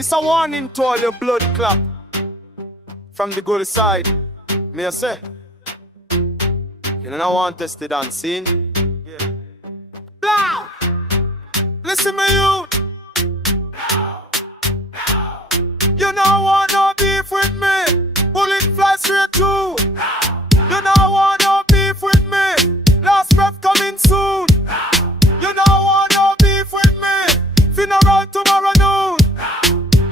This a warning to all your blood clot from the good side. Me I say, you don't want tested and seen. Yeah. Now, listen me you. You don't want no beef with me. Bullet fly straight through. You don't want no beef with me. Last breath coming soon. You don't want no beef with me. Funeral tomorrow noon.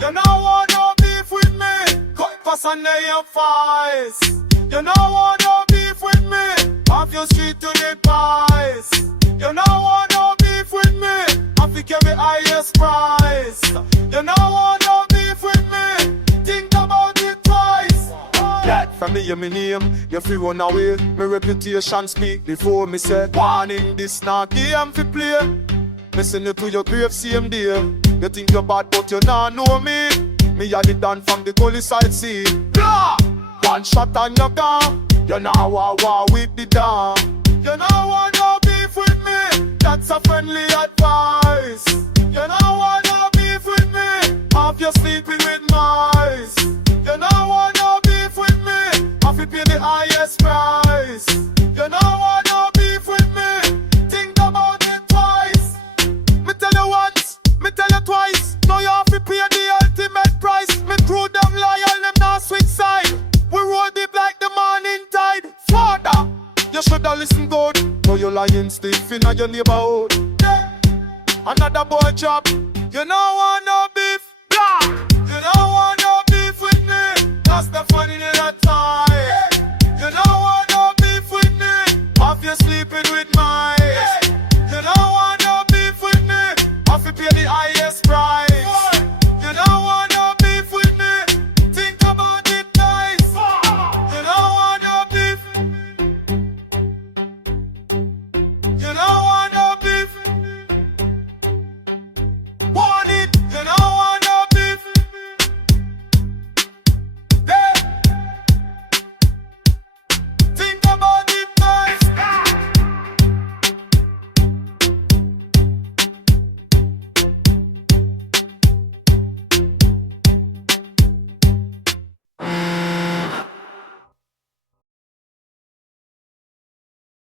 You don't want no beef with me. Cut pass on your face. You don't want no beef with me. Off your street to the pies. You don't want no beef with me. I think you're the highest price. You don't want no beef with me. Think about it twice. That from me, my name. You feel run away. My reputation speak before me say. Warning, this not game fi play. Listen you to your grave same day. You think you're bad but you not know me. Me a the dan from the gully side sea. Blah! One shot and you're gone. You know war with the dawn. You know want no beef with me. That's a friendly advice. You know want no beef with me. Have you sleeping with mice. You know want no beef with me. Have you pay the highest price. You know want no beef with me. Think about it twice. Me tell you once, me tell you twice. Now you have to pay the ultimate price. Me crew them loyal, them not switch side. We roll deep like the morning tide. Father, you shoulda listen good. Now you lying stiff in your neighborhood. Yeah. Another boy job. You don't want no beef. Blah. You don't want no beef with me. That's the